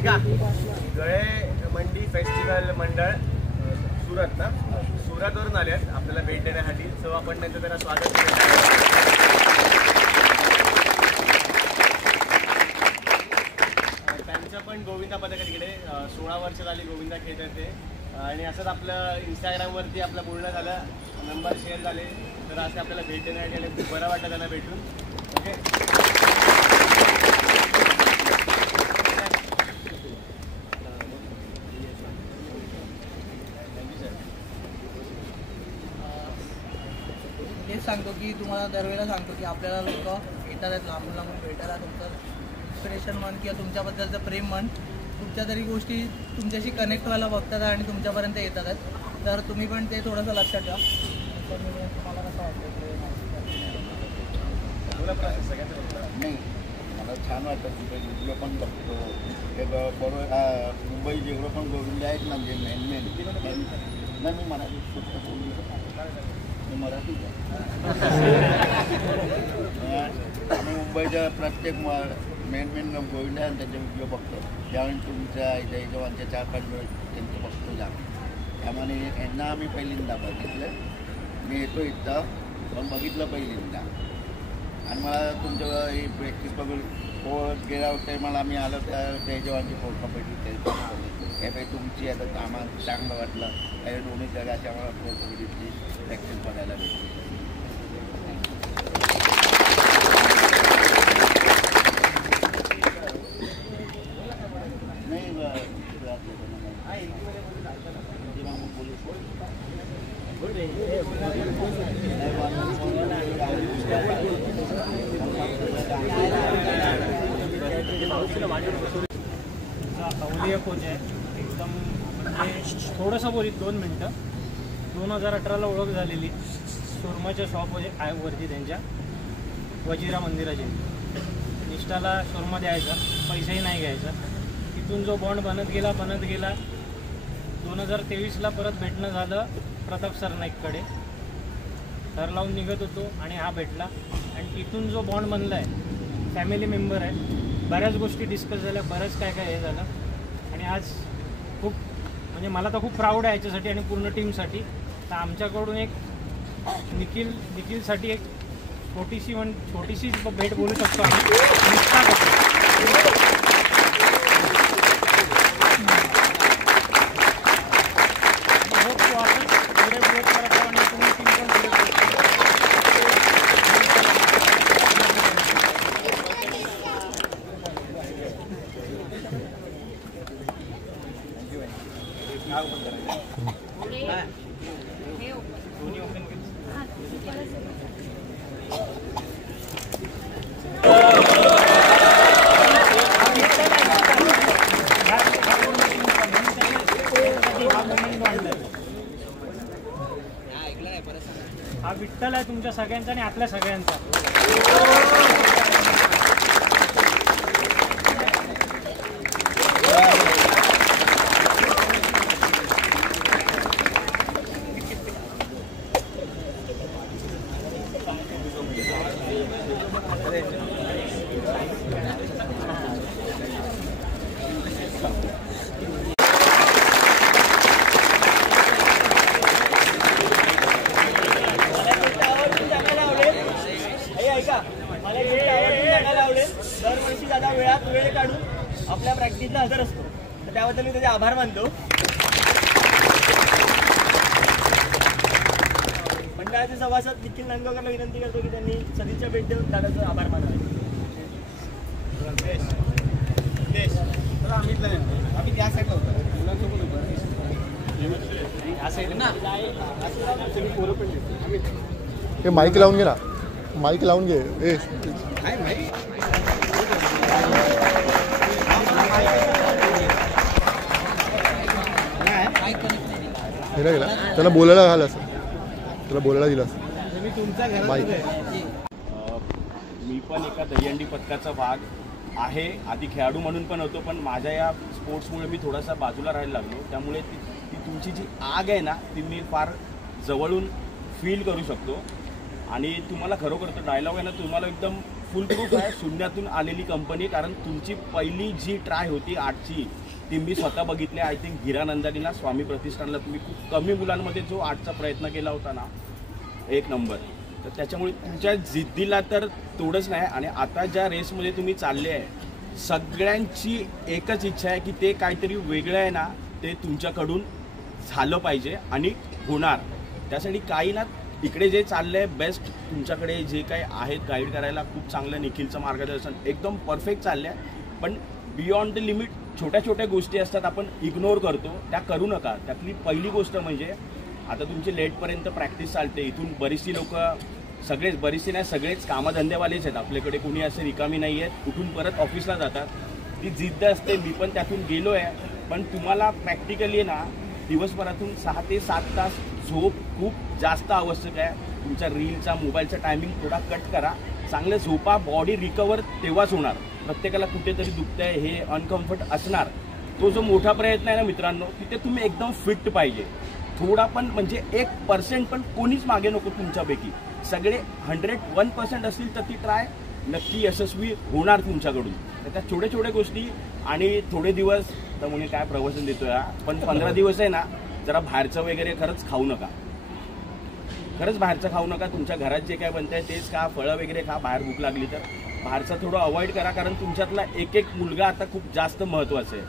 ऐका, गळे मंडी फेस्टिवल मंडळ सुरत ना, सुरतवरून आले आहेत आपल्याला भेट देण्यासाठी. सो आपण त्यांचं त्यांना स्वागत केलं. त्यांचं पण गोविंदा पथक तिकडे 16 वर्ष झाली गोविंदा खेळतात ते. आणि असंच आपलं इंस्टाग्रामवरती आपलं बोलणं झालं, नंबर शेअर झाले, तर असं आपल्याला भेट देण्यासाठी आले. खूप बरं वाटतं त्यांना भेटून. ओके, तेच सांगतो की तुम्हाला दरवेळेला सांगतो की आपल्याला लोक येतात आहेत लांबून लांबून भेटायला. तुमचं इन्स्पिरेशन म्हण किंवा तुमच्याबद्दलचं प्रेम म्हण, तुमच्या तरी गोष्टी तुमच्याशी कनेक्ट व्हायला बघतात आणि तुमच्यापर्यंत येतात आहेत. तर तुम्ही पण ते थोडंसं लक्षात ठेवा. तुम्हाला कसं वाटतं? नाही, मला छान वाटतं. तिथे जेवढं पण बघतो ते बरोबर मुंबई जेवढं पण गोविंद आहेत ना, जे मेन नाही, मी मराठी फक्त बोलू शकतो, मी मराठी आम्ही मुंबईच्या प्रत्येक मेन गोविंद आहे त्यांचे व्हिडिओ बघतो. ज्यावेळी तुमच्या जवानच्या 4-5 वेळ त्यांचं बघतो जा. त्यामुळे यांना आम्ही पहिल्यांदा बघितलं. मी येतो इथं पण बघितलं पहिल्यांदा. आणि मला तुमचं ही प्रॅक्टिस बघून गेल्या टायमाला आम्ही आलो त्या जवानची फोटो बघितली. हे काही तुमची आता आम्हाला चांगलं वाटलं. त्या दोन्ही जगाची आम्हाला फोटो बघितली, प्रॅक्टिस बघायला भेटली. अवलिया कोच आहे एकदम, म्हणजे थोडंसं बोलीत 2 मिनटं. 2018ला ओळख झालेली शोरमाच्या शॉपवरती त्यांच्या वजिरा मंदिराची. निष्ठाला शोरमा द्यायचा, पैसाही नाही घ्यायचा. तिथून जो बॉन्ड बनत गेला 2023ला परत भेटणं झालं प्रताप सरनाईककडे. घर लावून निघत होतो आणि हा भेटला आणि तिथून जो बॉन्ड बनला आहे, फॅमिली मेंबर आहे. बऱ्याच गोष्टी डिस्कस झाल्या, बरंच काय काय हे झालं. आणि आज खूप म्हणजे मला तर खूप प्राऊड आहे याच्यासाठी आणि पूर्ण टीमसाठी. तर आमच्याकडून एक निखिलसाठी एक छोटीशी भेट बोलू शकतो आम्ही. हा विठ्ठल आहे तुमच्या सगळ्यांचा आणि आपल्या सगळ्यांचा. दरवर्षी दादा वेळात वेळ काढून आपल्या प्रॅक्टिसला हजर असतो, तर त्याबद्दल मी त्याचे आभार मानतो. मंडळाचे सभासद निखिल नांदगावकरला विनंती करतो की त्यांनी सदिच्छा भेट देऊन दादाचा आभार मानावे. आम्ही त्या साईडला होतो, हे माईक लावून घे ना, माईक लावून घे. गेला त्याला बोलायला घाल, असं त्याला बोलायला दिलं असं. मी पण एका दहीहंडी पथकाचा भाग आहे. आधी खेळाडू म्हणून पण होतो, पण माझ्या या स्पोर्ट्समुळे मी थोडासा बाजूला राहायला लागलो. त्यामुळे ती तुमची जी आग आहे ना, ती मी फार जवळून फील करू शकतो. आणि तुम्हाला खरोखर तो डायलॉग आहे ना, तुम्हाला एकदम फुल प्रूफ आहे शून्यातून आलेली कंपनी. कारण तुमची पहिली जी ट्राय होती आर्टची ती मी स्वतः बघितली. आय थिंक हिरानंदानीला स्वामी प्रतिष्ठानला तुम्ही खूप कमी मुलांमध्ये जो आर्टचा प्रयत्न केला होता ना, एक नंबर. तर त्याच्यामुळे तुमच्या जिद्दीला तर तोडच नाही. आणि आता ज्या रेसमध्ये तुम्ही चालले आहे सगळ्यांची एकच इच्छा आहे की ते काहीतरी वेगळं आहे ना ते तुमच्याकडून झालं पाहिजे आणि होणार. त्यासाठी काही ना इकडे जे चाललं आहे बेस्ट तुमच्याकडे जे काही आहेत गाईड करायला खूप चांगलं निखिलचं मार्गदर्शन एकदम परफेक्ट चाललं आहे. पण बियॉन्ड द लिमिट छोट्या छोट्या गोष्टी असतात आपण इग्नोर करतो, त्या करू नका. त्यातली पहिली गोष्ट म्हणजे आता तुमची लेटपर्यंत प्रॅक्टिस चालते. इथून बरीचशी लोक बरीचशी नाही सगळेच कामधंदेवालेच आहेत आपल्याकडे, कोणी असे रिकामी नाही आहेत, उठून परत ऑफिसला जातात. ती जिद्द असते, मी पण त्यातून गेलो आहे. पण तुम्हाला प्रॅक्टिकली ना दिवसभरातून 6 ते 7 तास झोप खूप जास्त आवश्यक आहे. तुमच्या रीलचा मोबाईलचा टायमिंग थोडा कट करा, चांगलं झोपा. बॉडी रिकवर तेव्हाच होणार. प्रत्येकाला कुठेतरी दुखतंय हे अनकम्फर्ट असणार. तो जो मोठा प्रयत्न आहे ना मित्रांनो, तिथे तुम्ही एकदम फिट पाहिजे. थोडा पण म्हणजे 1% पण कोणीच मागे नको तुमच्यापैकी. सगळे 101% असतील तर ती ट्राय नक्की यशस्वी होणार तुमच्याकडून. तर त्या छोट्या छोट्या गोष्टी आणि थोडे दिवस तर म्हणजे काय प्रवचन देतोय पण 15 दिवस आहे ना जरा बाहेरचं वगैरे खरंच खाऊ नका. खरंच बाहेरचं खाऊ नका. तुमच्या घरात जे काय बनतंय तेच खा, फळं वगैरे खा. बाहेर भूक लागली तर बाहेरचं थोडं अवॉइड करा. कारण तुमच्यातला एक मुलगा आता खूप जास्त महत्त्वाचा आहे.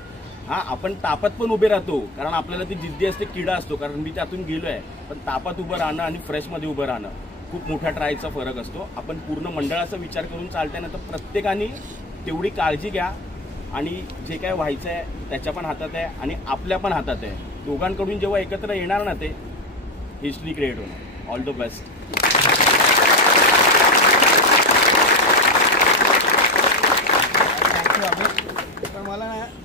हां, आपण तापात पण उभे राहतो कारण आपल्याला ती जिद्दी असते, किडा असतो. कारण मी त्यातून गेलो आहे. पण तापात उभं राहणं आणि फ्रेशमध्ये उभं राहणं खूप मोठ्या ट्रायचा फरक असतो. आपण पूर्ण मंडळाचा विचार करून चालताय ना तर प्रत्येकाने तेवढी काळजी घ्या. आणि जे काय व्हायचं आहे त्याच्या पण हातात आहे आणि आपल्या पण हातात आहे. दोघांकडून जेव्हा एकत्र येणार ना ते हिस्ट्री क्रिएट होणार. All the best. Thank you Amit. पण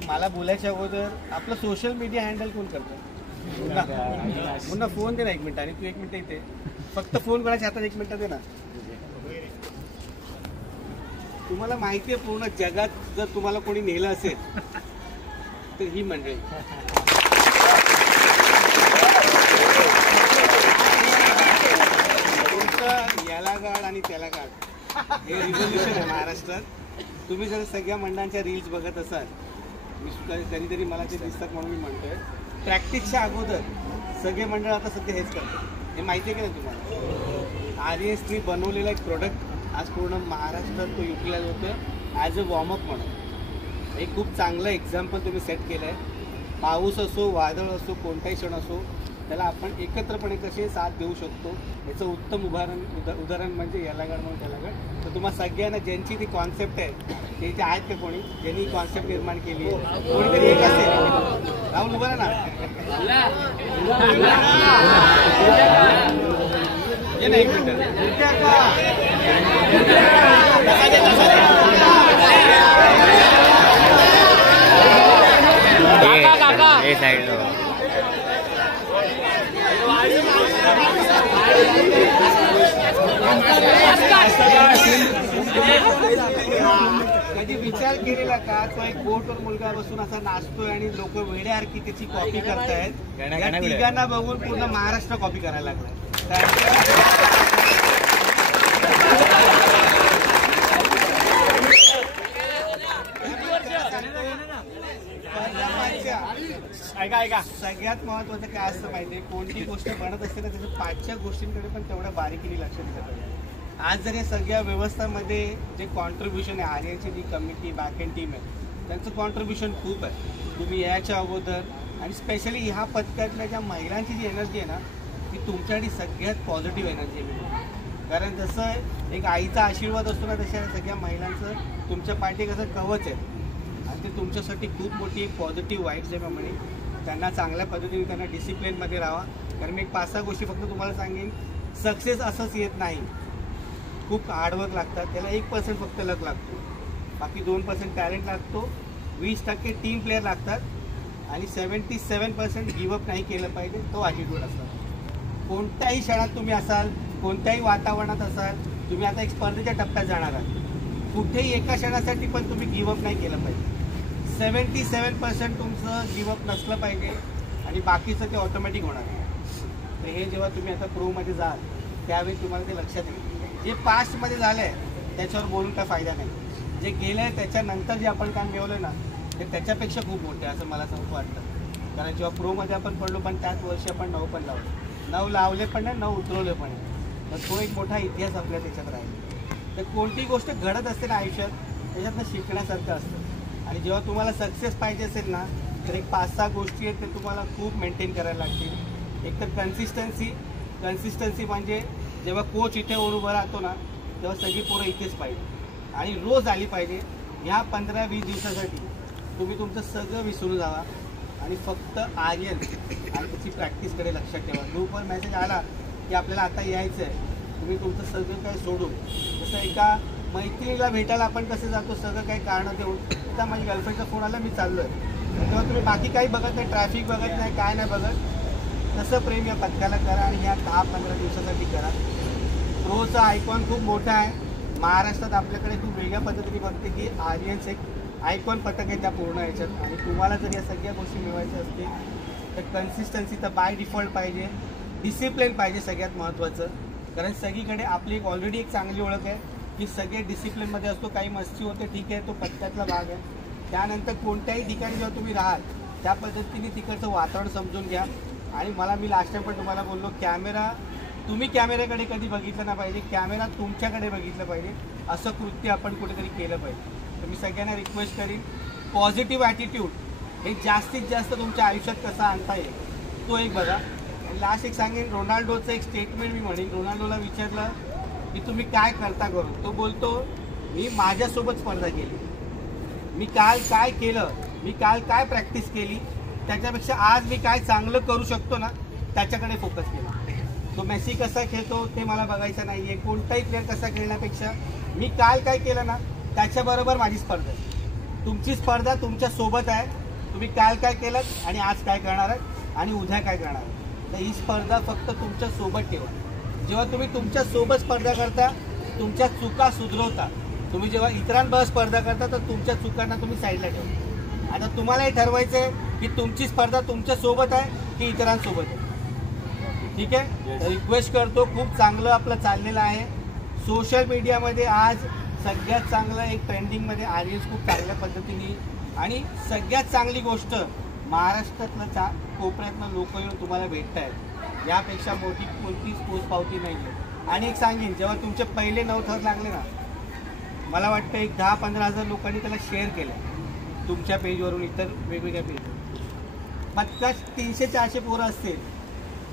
मला बोलायच्या अगोदर आपलं सोशल मीडिया हँडल कोण करतं? मुन्ना फोन दे ना 1 मिनिट. आणि तू 1 मिनिट इथे फक्त फोन कोणाच्या हातात 1 मिनिट दे ना. तुम्हाला माहिती आहे पूर्ण जगात जर तुम्हाला कोणी नेलं असेल तर ही मंडळी. तुमचं याला गाड आणि त्याला गाड हे रिव्होल्युशन आहे महाराष्ट्रात. तुम्ही जर सगळ्या मंडळांच्या रील्स बघत असाल, मी कधीतरी मला ते दिसतात म्हणून मी म्हणतोय, प्रॅक्टिसच्या अगोदर सगळे मंडळ आता सध्या हेच करतात. हे माहिती आहे की नाही तुम्हाला? आर्यश्री बनवलेला एक प्रोडक्ट आज पूर्ण महाराष्ट्रात तो युटिलाइज होतं ॲज अ वॉर्मअप म्हणून. एक खूप चांगलं एक्झाम्पल तुम्ही सेट केलं आहे. पाऊस असो, वादळ असो, कोणताही क्षण असो, त्याला आपण एकत्रपणे कसे साथ देऊ शकतो याचं उत्तम उदाहरण म्हणजे याला गाड म्हणून त्याला गाड. तर तुम्हाला सगळ्यांना ज्यांची ती कॉन्सेप्ट आहे ते इथे आहेत का कोणी ज्यांनी कॉन्सेप्ट निर्माण केली आहे? कोणीतरी एक असेल. राहुल उभा ना. ये ना 1 मिनिट. कधी विचार केलेला का तो एक बोटवर मुलगा बसून असा नाचतोय आणि लोक वेड्यासारखी त्याची कॉपी करतायत? या तिघांना बघून पूर्ण महाराष्ट्र कॉपी करायला लागलाय. ऐका सगळ्यात महत्वाचं काय असतं माहितीये, कोणती गोष्ट बनत असते ना त्याच्या 5च्या गोष्टींकडे पण तेवढ्या बारीकीने लक्ष दिलं पाहिजे. आज जर या सगळ्या व्यवस्थांमध्ये जे कॉन्ट्रीब्युशन आहे, आर्यनची जी कमिटी बॅक एंड टीम आहे त्यांचं कॉन्ट्रीब्युशन खूप आहे. तुम्ही याच्या अगोदर आणि स्पेशली ह्या पथकातल्या ज्या महिलांची जी एनर्जी आहे ना ती तुमच्यासाठी सगळ्यात पॉझिटिव्ह एनर्जी आहे. कारण जसं एक आईचा आशीर्वाद असतो ना तशा सगळ्या महिलांचं तुमच्या पाठी कसं कवच आहे आणि ते तुमच्यासाठी खूप मोठी एक पॉझिटिव्ह वाईब्स आहे. प्रमाणे त्यांना चांगल्या पद्धतीने त्यांना डिसिप्लिनमध्ये राहा. कारण मी 5-6 गोष्टी फक्त तुम्हाला सांगेन. सक्सेस असंच येत नाही, खूप हार्डवर्क लागतात. त्याला 1% फक्त लक लागतो, बाकी 2% टॅलेंट लागतो, 20% टीम प्लेअर लागतात आणि 77% गिवअप नाही केलं पाहिजे. तो ॲटिट्यूड असतो. कोणत्याही क्षणात तुम्ही असाल, कोणत्याही वातावरणात असाल, तुम्ही आता एक स्पर्धेच्या टप्प्यात जाणार आहात, कुठेही एका क्षणासाठी पण तुम्ही गिवअप नाही केलं पाहिजे. 77% तुमचं गिवअप नसलं पाहिजे आणि बाकीचं ते ऑटोमॅटिक होणार आहे. तर हे जेव्हा तुम्ही आता प्रोमध्ये जाल त्यावेळी तुम्हाला ते लक्षात येईल. जे पास्टमध्ये झालं आहे त्याच्यावर बोलून काय फायदा नाही. जे गेलं आहे त्याच्यानंतर जे आपण काम मिळवलं ना ते त्याच्यापेक्षा खूप मोठं आहे असं मला असं वाटतं. कारण जेव्हा प्रोमध्ये आपण पडलो पण त्याच वर्षी आपण 9 पण लावले, 9 लावले पण नाही, 9 उतरवले पण आहे. तर तो एक मोठा इतिहास आपल्या त्याच्यात राहील. तर कोणतीही गोष्ट घडत असते ना आयुष्यात त्याच्यातनं शिकण्यासारखं असतं. आणि जेव्हा तुम्हाला सक्सेस पाहिजे असेल ना तर एक 5-6 गोष्टी आहेत ते तुम्हाला खूप मेंटेन करायला लागतील. एक तर कन्सिस्टन्सी म्हणजे जेव्हा कोच इथे उभं राहतो ना तेव्हा सगळी पोरं इथेच पाहिजे आणि रोज आली पाहिजे. ह्या 15-20 दिवसासाठी तुम्ही तुमचं सगळं विसरून जावा आणि फक्त आर्यन आणि त्याची प्रॅक्टिसकडे लक्षात ठेवा. ग्रुपवर मेसेज आला की आपल्याला आता यायचं आहे, तुम्ही तुमचं सगळं काही सोडून, जसं एका मैत्रिणीला भेटायला आपण कसं जातो सगळं काही कारणं देऊन, आता माझी गर्लफ्रेंडचा फोन आला मी चाललो आहे, तेव्हा तुम्ही बाकी काही बघत नाही, ट्रॅफिक बघत नाही, काय नाही बघत. तसं प्रेम या पथकाला करा आणि ह्या 10-15 दिवसासाठी करा. प्रोचा आयकॉन खूप मोठा आहे. महाराष्ट्रात आपल्याकडे खूप वेगळ्या पद्धतीने बघते की आर्यन्स एक आयकॉन पथक आहे त्या पूर्ण याच्यात. आणि तुम्हाला जर या सगळ्या गोष्टी मिळवायच्या असतील तर कन्सिस्टन्सी तर बाय डिफॉल्ट पाहिजे, डिसिप्लिन पाहिजे सगळ्यात महत्त्वाचं. कारण सगळीकडे आपली एक ऑलरेडी एक चांगली ओळख आहे की सगळे डिसिप्लिनमध्ये असतो, काही मस्ती होते ठीक आहे, तो पथकातला भाग आहे. त्यानंतर कोणत्याही ठिकाणी जेव्हा तुम्ही राहाल त्या पद्धतीने तिकडचं वातावरण समजून घ्या. आणि मी लास्ट टाइम पण तुम्हाला बोललो, तुम्ही कॅमेऱ्याकडे कधी बघितलं नाही पाहिजे, कॅमेरा तुमच्याकडे बघितलं पाहिजे, असं कृत्य आपण कुठेतरी केलं पाहिजे. तर मी सगळ्यांना रिक्वेस्ट करीन पॉझिटिव्ह ॲटिट्यूड हे जास्तीत जास्त तुमच्या आयुष्यात कसं आणता येईल तो एक बघा. आणि लास्ट एक सांगेन, रोनाल्डोचं एक स्टेटमेंट मी म्हणेन. रोनाल्डोला विचारलं की तुम्ही काय करता करून, तो बोलतो मी माझ्यासोबत स्पर्धा केली, मी काल काय केलं, मी काल काय प्रॅक्टिस केली, त्याच्यापेक्षा आज मी काय चांगलं करू शकतो ना त्याच्याकडे फोकस केला. तो मेसी कसा खेळतो ते मला बघायचं नाही आहे, कोणताही प्लेअर कसा खेळण्यापेक्षा मी काल काय केलं ना त्याच्याबरोबर माझी स्पर्धा आहे. तुमची स्पर्धा तुमच्यासोबत आहे, तुम्ही काल काय केलं आणि आज काय करणार आहे आणि उद्या काय करणार आहे. तर ही स्पर्धा फक्त तुमच्यासोबत ठेवा. जेव्हा तुम्ही तुमच्यासोबत स्पर्धा करता तुमच्या चुका सुधरवता. तुम्ही जेव्हा इतरांबरोबर स्पर्धा करता तर तुमच्या चुकांना तुम्ही साईडला ठेवा. आता तुम्हालाही ठरवायचं आहे की तुमची स्पर्धा तुमच्यासोबत आहे की इतरांसोबत आहे. ठीक आहे, रिक्वेस्ट करतो, खूप चांगलं आपलं चाललेलं आहे. सोशल मीडियामध्ये आज सगळ्यात चांगलं एक ट्रेंडिंगमध्ये आर्यन्स खूप चांगल्या पद्धतीने. आणि सगळ्यात चांगली गोष्ट महाराष्ट्रातल्या कोपऱ्यातनं लोक येऊन तुम्हाला भेटत आहेत, यापेक्षा मोठी कोणतीच पोचपावती नाही आहे. आणि एक सांगेन, जेव्हा तुमचे पहिले 9 थर लागले ना, मला वाटतं एक 10-15 हजार लोकांनी त्याला शेअर केलं तुमच्या पेजवरून, इतर वेगवेगळ्या पेजवर. पत्काच 300-400 पोरं असतील,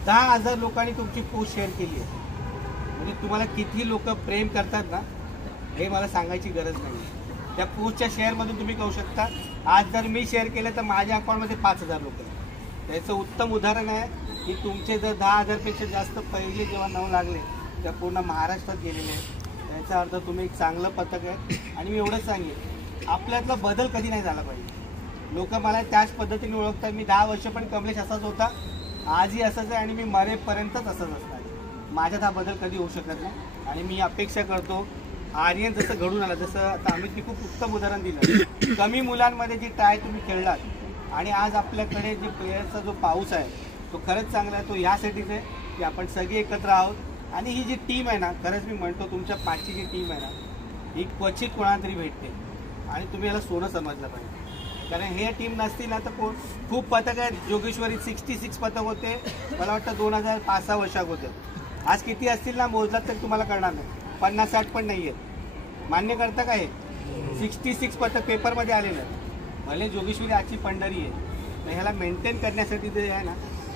10,000 लोकांनी तुमची पोस्ट शेअर केली आहे. म्हणजे तुम्हाला किती लोक प्रेम करतात ना हे मला सांगायची गरज नाही. त्या पोस्टच्या शेअरमधून तुम्ही करू शकता. आज जर मी शेअर केलं तर माझ्या अकाउंटमध्ये 5,000 लोक आहेत. त्याचं उत्तम उदाहरण आहे की तुमचे जर 10,000पेक्षा जास्त पहिले जेव्हा 9 लागले त्या पूर्ण महाराष्ट्रात गेलेले आहेत. याचा अर्थ तुम्ही एक चांगलं पथक आहे. आणि मी एवढंच सांगेन, आपल्यातला बदल कधी नाही झाला पाहिजे. लोक मला त्याच पद्धतीने ओळखतात. मी 10 वर्ष पण कमलेश असाच होता, आजही असंच आहे आणि मी मरेपर्यंतच असंच असणार. माझ्यात हा बदल कधी होऊ शकत नाही. आणि मी अपेक्षा करतो आर्यन जसं घडून आला, जसं आता अमितने खूप उत्तम उदाहरण दिलं, कमी मुलांमध्ये जी ट्राय तुम्ही खेळलात आणि आज आपल्याकडे जे प्लेयर्सचा जो पाऊस आहे तो खरंच चांगला आहे. तो यासाठीच आहे की आपण सगळे एकत्र आहोत. आणि ही जी टीम आहे ना, खरंच मी म्हणतो तुमच्या पाचची जी टीम आहे ना ही क्वचित कोणाला तरी भेटते. आणि तुम्ही याला सोनं समजलं पाहिजे. कारण हे टीम नसती ना तर खूप पथक आहेत. जोगेश्वरी 66 पथक होते, मला वाटतं 2005-6 वर्षात होते. आज किती असतील ना मोजलात तर तुम्हाला कळणार नाही, 50-60 पण नाही आहेत. मान्य करता काय? 66 पथक पेपरमध्ये आलेलं आहे. भले जोगेश्वरी आजची पंढरी आहे, तर ह्याला मेंटेन करण्यासाठी जे आहे ना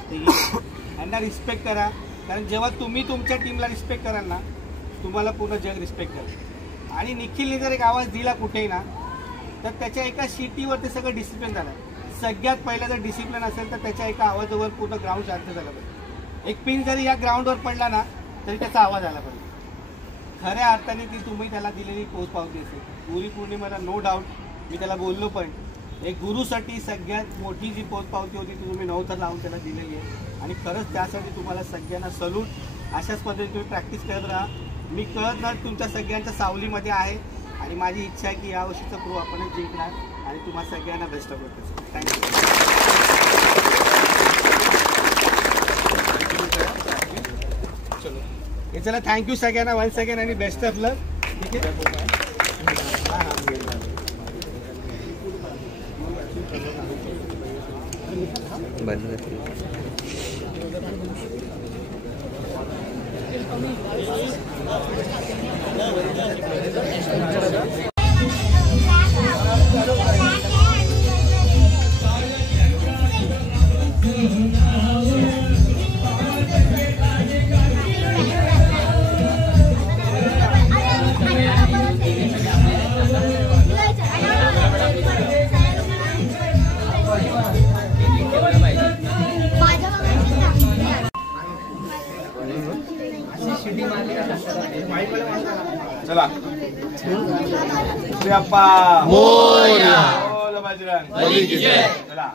ते यांना रिस्पेक्ट करा. कारण जेव्हा तुम्ही तुमच्या टीमला रिस्पेक्ट कराल ना तुम्हाला पूर्ण जग रिस्पेक्ट करेल. आणि निखिलने जर एक आवाज दिला कुठेही ना तर त्याच्या एका शिटीवर ते सगळं डिसिप्लिन झालं. सगळ्यात पहिलं जर डिसिप्लिन असेल तर त्याच्या एका आवाजावर पूर्ण ग्राउंड शांत झालं पाहिजे. एक पिन जरी या ग्राउंडवर पडला ना तरी त्याचा आवाज आला पाहिजे. खऱ्या अर्थाने ती तुम्ही त्याला दिलेली पोचपावती असेल. गुरुपौर्णिमेला नो डाऊट मी त्याला बोललो, पण एक गुरुसाठी सगळ्यात मोठी जी पोचपावती होती ती तुम्ही 9 थर लावून त्याला दिलेली आहे. आणि खरंच त्यासाठी तुम्हाला सगळ्यांना सल्यूट. अशाच पद्धतीने तुम्ही प्रॅक्टिस करत राहा. मी कळत ना तुमच्या सगळ्यांच्या सावलीमध्ये आहे आणि माझी इच्छा आहे की या वर्षीचा प्रो आपणच जिंकणार. आणि तुम्हाला सगळ्यांना बेस्ट ऑफ लक. थँक्यू. चलो हे चला, थँक्यू सगळ्यांना वन्स अगेन आणि बेस्ट ऑफ लक. ठीक आहे. चला अप्पा मोरया. बोल बजरंग बली की जय. चला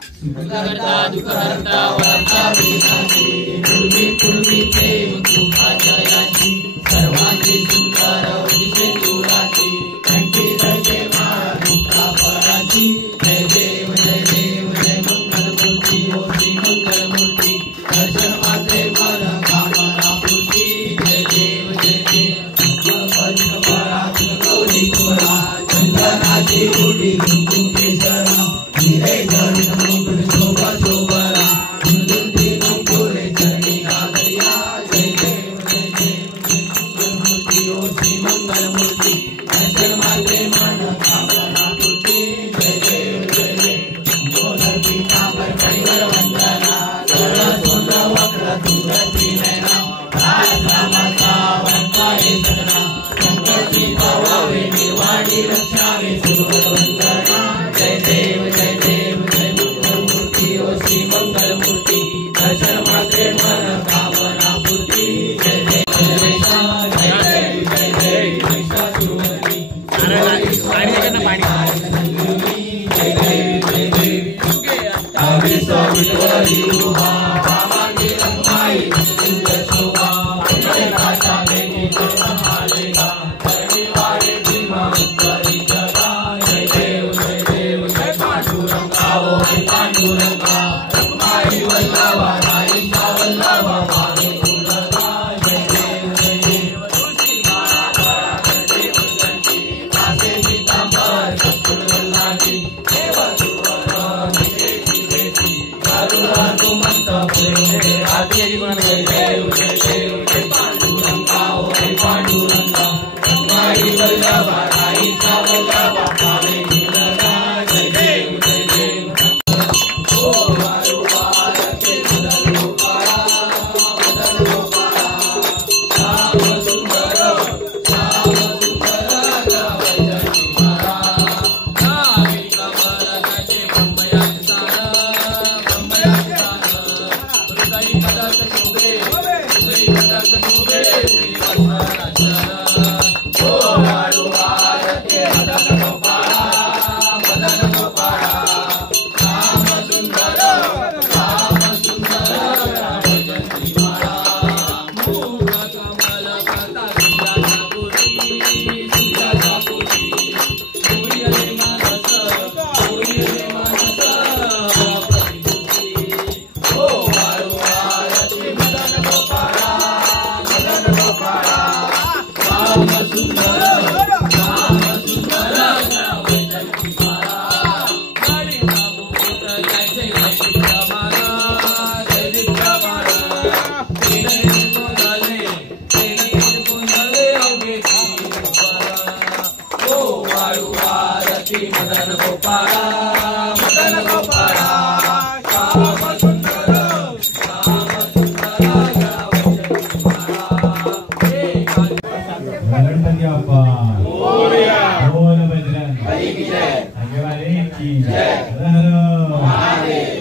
गणपती बाप्पा मोरया. बोल बजरंग बली की जय. आगेवाले की जय. हर हर महादेव.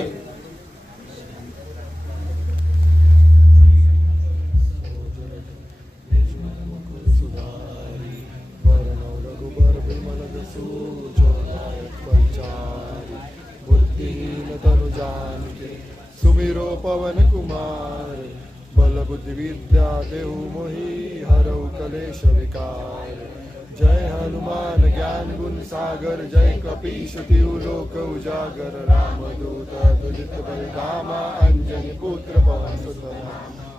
सुमिरो पवन कुमार बल बुद्धि विद्या देहु मोहि हरौ कलेश विकार. जय हनुमान ज्ञान गुण सागर जय कपीश तिहु लोक उजागर. रामदूत तुलित बलधामा अंजनी पुत्र पवन सुत.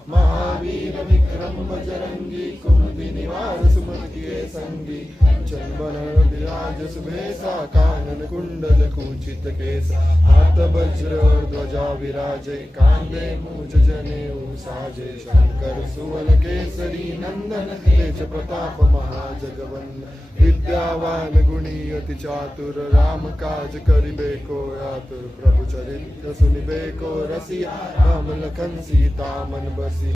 महावीर विक्रम बजरंगी कुमति निवार सुमन किए संगी चंबन विराज सुबेसा कानन कुंडल कुंचित केसा हाथ वज्र और ध्वजा विराजे कांधे मूज जनेऊ साजे शंकर सुवन केसरी नंदन तेज प्रताप महाजगवंदन विद्यावान गुणी अति चातुर राम काज करिबे को आतुर प्रभु चरित्र सुनिबे को रसिया राम लखन सीता मन बसी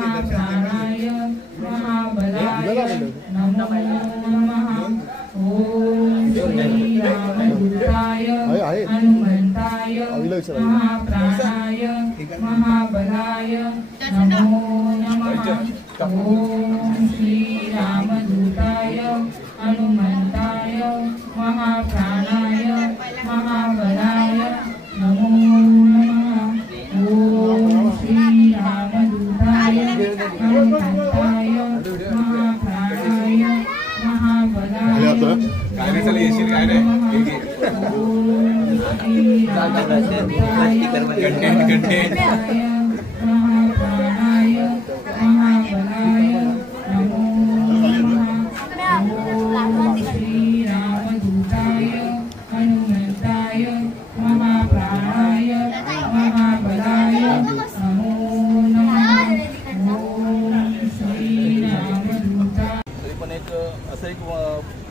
महाप्राणाय महाबलाय नमो नमः ओम श्री रामदूताय हनुमंताय महाप्राणाय महाबलाय नमो नमः ओम श्री रामदूताय हनुमंताय महाप्राणाय महाबलाय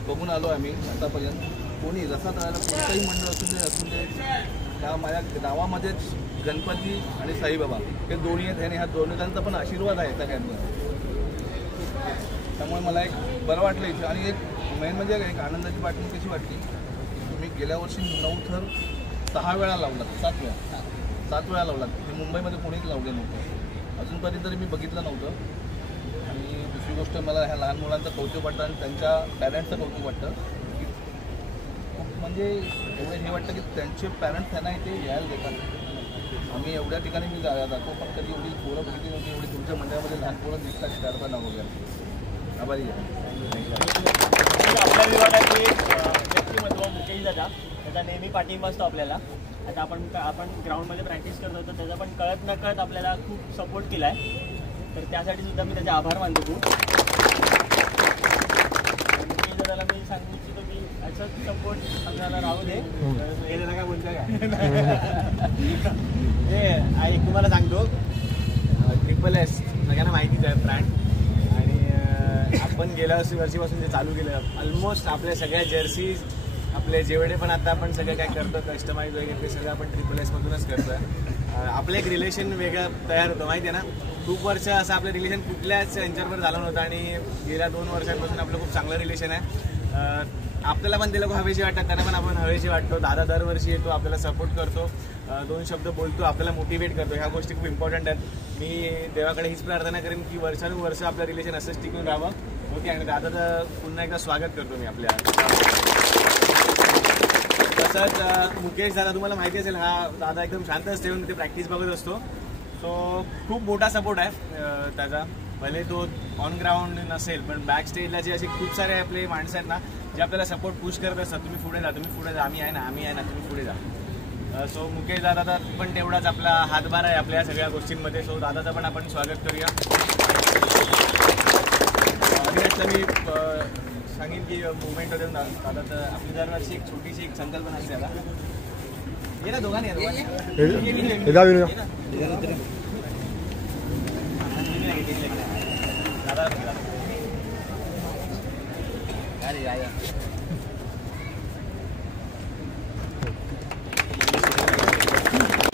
बघून आलो आम्ही आतापर्यंत कोणी रसात राहायला कोणतंही मंडळ असून दे त्या माझ्या गावामध्येच गणपती आणि साईबाबा हे दोन्ही आहेत आणि ह्या दोन्हींचा पण आशीर्वाद आहे सगळ्यांवर. त्यामुळे मला एक बरं वाटलं इथे. आणि एक मेन म्हणजे एक आनंदाची बातमी कशी वाटली, मी गेल्या वर्षी 9 थर 6 वेळा लावलात, 7 वेळा लावलात. हे मुंबईमध्ये कोणीच लावले नव्हतं अजूनपर्यंत, तरी मी बघितलं नव्हतं. आणि दुसरी गोष्ट मला ह्या लहान मुलांचं कौतुक वाटतं आणि त्यांच्या पॅरेंट्सचं कौतुक वाटतं. खूप म्हणजे एवढं हे वाटतं की त्यांचे पॅरेंट्स त्यांना इथे यायला देतात. आम्ही एवढ्या ठिकाणी मी जातो पण कधी एवढी पोरं बघितली नव्हती, एवढी तुमच्या मंडळामध्ये लहान पोरं दिसतात करताना वगैरे. आभारी आहे. आपल्या विभागाची व्यक्तिमत्व मुकेश दादा, त्याचा नेहमी पाठिंबा असतो आपल्याला. आता आपण ग्राउंडमध्ये प्रॅक्टिस करत होतो, त्याचा पण कळत न कळत आपल्याला खूप सपोर्ट केला आहे. तर त्यासाठी सुद्धा मी त्याचे आभार मानतो खूप. मुकेश दादाला मी सांगू इच्छितो की याचाच सपोर्ट आपल्याला राहू दे. हे दादा काय बोलतं का एक तुम्हाला सांगतो, SSS सगळ्यांना माहितीच आहे ब्रँड. आपण गेल्या वर्षीपासून जे चालू केलं, ऑलमोस्ट आपल्या सगळ्या जर्सीज, आपले जेवढे पण आता आपण सगळं काय करतो कस्टमाइज वगैरे ते सगळं आपण SSS मधूनच करतो आहे. आपलं एक रिलेशन वेगळं तयार होतं माहिती आहे ना. खूप वर्ष असं आपलं रिलेशन कुठल्याच यांच्याबरोबर झालं नव्हतं आणि गेल्या 2 वर्षांपासून आपलं खूप चांगलं रिलेशन आहे. आपल्याला पण ते लोक हवेशी वाटतात, त्यांना पण आपण हवेशी वाटतो. दादा दरवर्षी येतो, आपल्याला सपोर्ट करतो, 2 शब्द बोलतो, आपल्याला मोटिवेट करतो. ह्या गोष्टी खूप इम्पॉर्टंट आहेत. मी देवाकडे हीच प्रार्थना करेन की वर्षानुवर्ष आपलं रिलेशन असंच टिकून राहावं. ओके. आणि दादाचं पुन्हा एकदा स्वागत करतो मी आपल्या. तसंच मुकेश दादा, तुम्हाला माहिती असेल, हा दादा एकदम शांतच ठेवून ते प्रॅक्टिस बघत असतो. सो खूप मोठा सपोर्ट आहे त्याचा. भले तो ऑन ग्राउंड नसेल पण बॅक स्टेजला जे असे खूप सारे आपले माणसं आहेत ना, जे आपल्याला सपोर्ट पुश करत असतात. तुम्ही पुढे जा, तुम्ही पुढे जा, आम्ही आहे ना, तुम्ही पुढे जा. सो मुकेश दादा पण तेवढाच आपला हातभार आहे आपल्या सगळ्या गोष्टींमध्ये. सो दादाचं पण आपण स्वागत करूया. मी सांगेन की मुवमेंट होते दादाचं आपली दरवर्षी एक छोटीशी एक संकल्पना असते. दादा ये ना, दोघांनी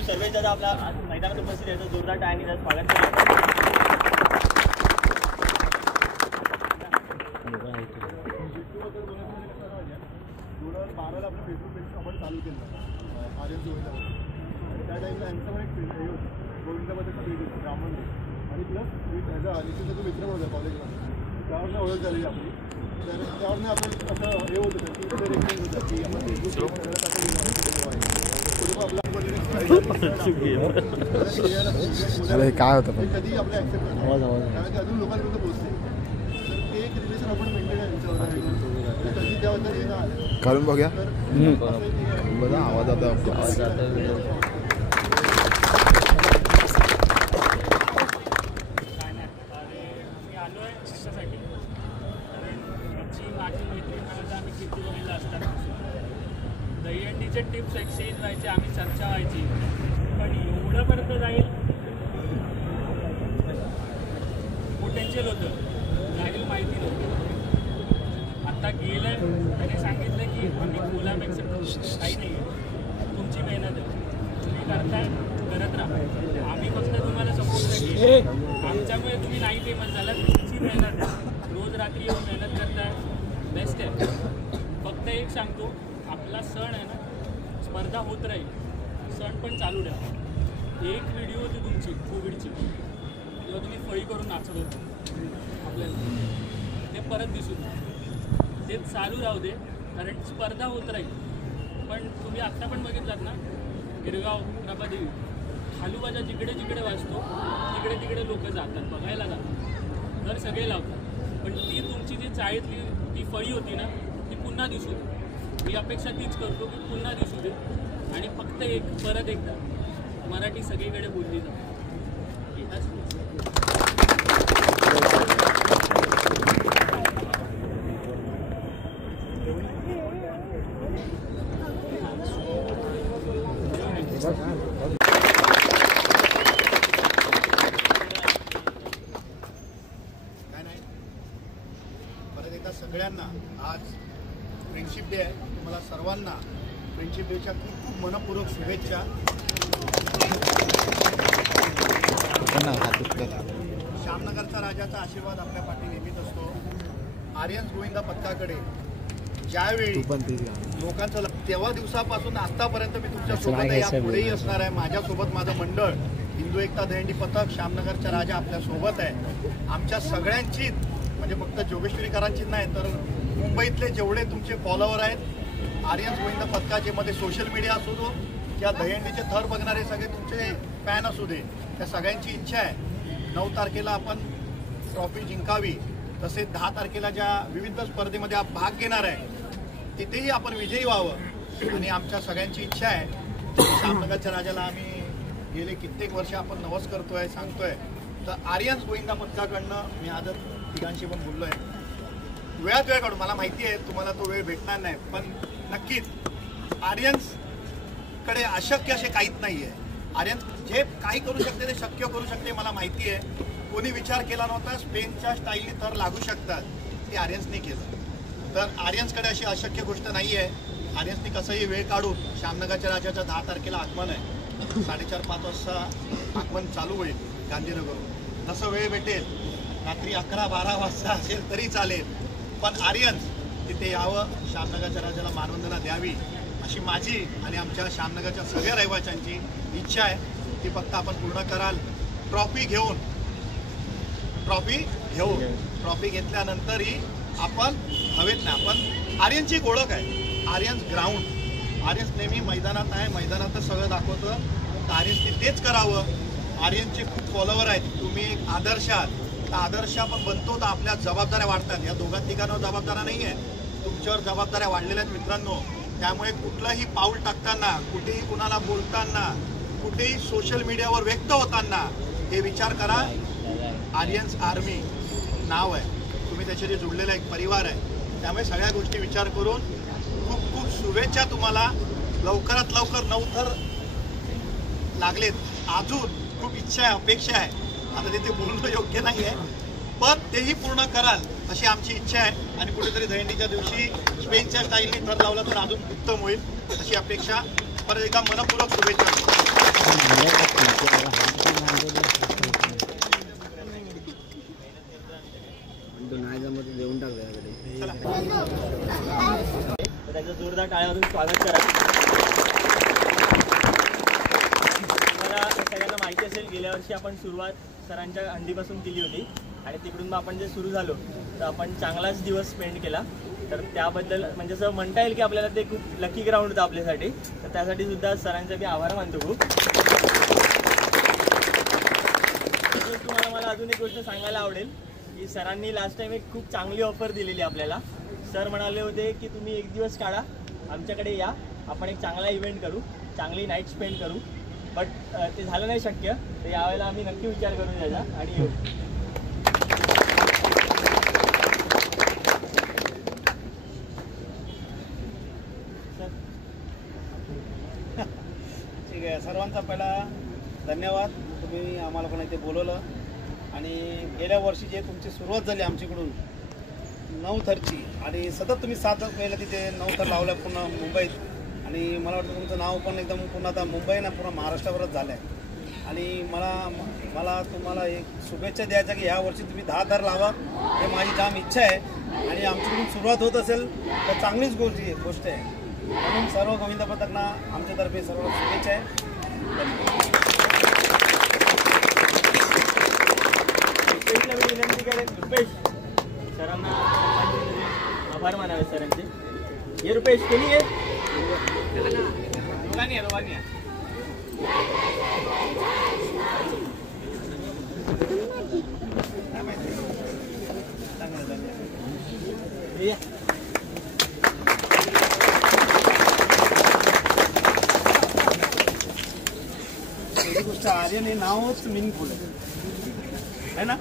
सर्वेच दादा आपला मैदानात उपस्थित याचं जोरदार टाळ्यांनी स्वागत केलं. आपलं फेसबुक पेज आपण चालू केलं RS गोविंदा, आणि त्या टाईमला यांचं पण एक पेज होतं गोविंदाबद्दल पेज होतं ग्राममध्ये. आणि प्लस ह्याचा निश्चित जो मित्र होता कॉलेजमध्ये, त्यावरनं ओळख झालेली आपली. तर त्यावरनं आपण असं हे होत होतं की होतं की आपण फेसबुक पेज सगळ्यात आता पुढे आपला अरे काय होतं पण कधी आपल्या ऍक्सेप्ट करतात कारण ते अजून लोकांपर्यंत पोहोचते तर ते एक रिलेशन आपण मेंटेन आहे त्यांच्यावर कधी त्याबद्दल हे ना आलं करून बघूया तर बघा आवाज आता दहीहंडीचे टिप्स एक्सचेंज व्हायचे, आम्ही चर्चा व्हायची, पण एवढंपर्यंत जाईल पोटेन्शियल होतं, जाईल माहिती नव्हतं. आता गेलं त्याने सांगितलं की आम्ही कोलॅब एक्सेप्ट काही नाही आहे, तुमची मेहनत आहे, तुम्ही करताय करत राहा, आम्ही फक्त तुम्हाला सपोर्ट केली, आमच्यामुळे तुम्ही नाही फेमस झाला, तुमची मेहनत आहे, रोज रात्री येऊन मेहनत करताय, बेस्ट आहे. फक्त एक सांगतो, आपला सण आहे ना, स्पर्धा होत राहील, सण पण चालू द्या. एक व्हिडिओ होती तुमची कोविडची, तेव्हा तुम्ही फळी करून नाचत होतो आपल्याला, ते परत दिसू द्या, ते चालू राहू दे, कारण स्पर्धा होत राहील. पण तुम्ही आत्ता पण बघितलात ना, गिरगाव, प्रभादेवी, खालूबाजा जिकडे जिकडे वाजतो तिकडे तिकडे लोक जातात, बघायला जातात, घर सगळे लावतात, पण ती तुमची जी चाळीतली ती फळी होती ना, ती पुन्हा दिसू दे. मी अपेक्षा तीच करतो की पुन्हा दिसू दे, आणि फक्त एक परत एकदा मराठी सगळीकडे बोलली जाते. काय नाही, परत एकदा सगळ्यांना आज फ्रेंडशिप डे आहे, तुम्हाला सर्वांना फ्रेंडशिप डेच्या खूप खूप मनपूर्वक शुभेच्छा. श्यामनगरचा राजाचा आशीर्वाद आपल्या पाठी नेहमीच असतो. आर्यन्स गोविंदा पथकाकडे ज्यावेळी लोकांचं तेव्हा दिवसापासून आतापर्यंत मी तुमच्यासोबत आहे, यापुढेही असणार आहे. माझ्यासोबत माझं मंडळ हिंदू एकता दहीहंडी पथक श्यामनगरचा राजा आपल्यासोबत आहे. आमच्या सगळ्यांची, म्हणजे फक्त जोगेश्वरीकरांचीच नाही तर मुंबईतले जेवढे तुमचे फॉलोवर आहेत आर्यन्स गोविंदा पथकाचे, मध्ये सोशल मीडिया असू दो किंवा दहीहंडीचे थर बघणारे सगळे तुमचे फॅन असू दे, त्या सगळ्यांची इच्छा आहे 9 तारखेला आपण ट्रॉफी जिंकावी. तसेच 10 तारखेला ज्या विविध स्पर्धेमध्ये भाग घेणार आहे तिथेही आपण विजयी व्हावं. आणि आमच्या सगळ्यांची इच्छा आहे, श्यामनगरच्या राजाला आम्ही गेले कित्येक वर्ष आपण नवस करतोय, सांगतोय, तर आर्यन्स गोविंदा पथकाकडनं मी आज तिघांशी पण बोललोय. वेळात वेळ काढून, मला माहिती आहे तुम्हाला तो वेळ भेटणार नाही, पण नक्कीच आर्यन्सकडे अशक्य असे काहीच नाही आहे. आर्यन्स जे काही करू शकते ते शक्य करू शकते, मला माहिती आहे. कोणी विचार केला नव्हता स्पेनच्या स्टाईलने तर लागू शकतात, ते आर्यन्सने केलं. तर आर्यन्सकडे अशी अशक्य गोष्ट नाही आहे. आर्यन्सने कसंही वेळ काढून, श्यामनगरच्या राजाच्या 10 तारखेला आगमन आहे, 4:30-5 वाजता आगमन चालू होईल गांधीनगरहून. जसं वेळ भेटेल, रात्री 11-12 वाजता असेल तरी चालेल, पण आर्यन्स तिथे यावं, श्यामनगरच्या राजाला मानवंदना द्यावी अशी माझी आणि आमच्या श्यामनगरच्या सगळ्या रहिवाशांची इच्छा आहे. ती फक्त आपण पूर्ण कराल. ट्रॉफी ट्रॉफी घेतल्यानंतरही आपण हवेत नाही, आपण आर्यन्सची एक ओळख आहे, आर्यन्स ग्राउंड. आर्यन्स नेहमी मैदानात आहे, मैदानातच सगळं दाखवतं, तर आर्यन्सने तेच करावं. आर्यन्सचे खूप फॉलोवर आहेत, तुम्ही एक आदर्श आहात, तर आदर्श आपण बनतो तर आपल्या जबाबदाऱ्या वाढतात. या दोघां तिघांवर जबाबदाऱ्या नाही आहे, तुमच्यावर जबाबदाऱ्या वाढलेल्या आहेत मित्रांनो. त्यामुळे कुठलंही पाऊल टाकताना, कुठेही कुणाला बोलताना, कुठेही सोशल मीडियावर व्यक्त होताना हे विचार करा, आर्यन्स आर्मी नाव आहे, तुम्ही त्याच्याशी जुळलेला एक परिवार आहे. त्यामुळे सगळ्या गोष्टी विचार करून खूप खूप शुभेच्छा तुम्हाला. लवकरात लवकर 9 थर लागलेत, अजून खूप इच्छा आहे, अपेक्षा आहे. आता तिथे बोलणं योग्य नाही आहे, पण तेही पूर्ण कराल अशी आमची इच्छा आहे. आणि कुठेतरी दहीहंडीच्या दिवशी स्पेनच्या स्टाईलने थर लावला तर अजून उत्तम होईल अशी अपेक्षा. परत एका मनपूर्वक शुभेच्छा. त्याचं जोरदार टाळ्यामधून स्वागत करा. मला सगळ्यांना माहिती असेल, गेल्या वर्षी आपण सुरुवात सरांच्या हंडीपासून केली होती आणि तिकडून मग आपण जे सुरू झालो तर आपण चांगलाच दिवस स्पेंड केला. तर त्याबद्दल म्हणजे असं म्हणता येईल की आपल्याला ते खूप लकी ग्राउंड होतं आपल्यासाठी. तर त्यासाठी सुद्धा सरांचे मी आभार मानतो खूप. तुम्हाला मला अजून एक गोष्ट सांगायला आवडेल की सरांनी लास्ट टाइम एक खूप चांगली ऑफर दिलेली आपल्याला. सर म्हणाले होते की तुम्ही एक दिवस काढा, आमच्याकडे या, आपण एक चांगला इव्हेंट करू, चांगली नाईट स्पेंड करू. बट ते झालं नाही शक्य, तर यावेळेला आम्ही नक्की विचार करू त्याचा आणि येऊ. ठीक आहे, सर्वांचा पहिला धन्यवाद. तुम्ही आम्हाला पण इथे बोलवलं आणि गेल्या वर्षी जे तुमची सुरुवात झाली आमच्याकडून 9 थरची आणि सतत तुम्ही 7 वेळेला तिथे 9 थर लावल्या पूर्ण मुंबईत. आणि मला वाटतं तुमचं नाव पण एकदम पूर्ण आता मुंबई ना पूर्ण महाराष्ट्रावरच झालं आहे. आणि मला तुम्हाला एक शुभेच्छा द्यायच्या की ह्या वर्षी तुम्ही 10 थर लावा, हे माझी जाम इच्छा आहे. आणि आमच्याकडून सुरुवात होत असेल तर चांगलीच गोष्ट आहे. म्हणून सर्व गोविंदा पथकना आमच्यातर्फे सर्व शुभेच्छा आहे. विनंती करेन रुपेश सरांना आभार मानावे सरांचे. ये रुपेश कोणी आहे रोगानी पहिली गोष्ट आर्यन हे नावच मिनिंगफुल आहे ना.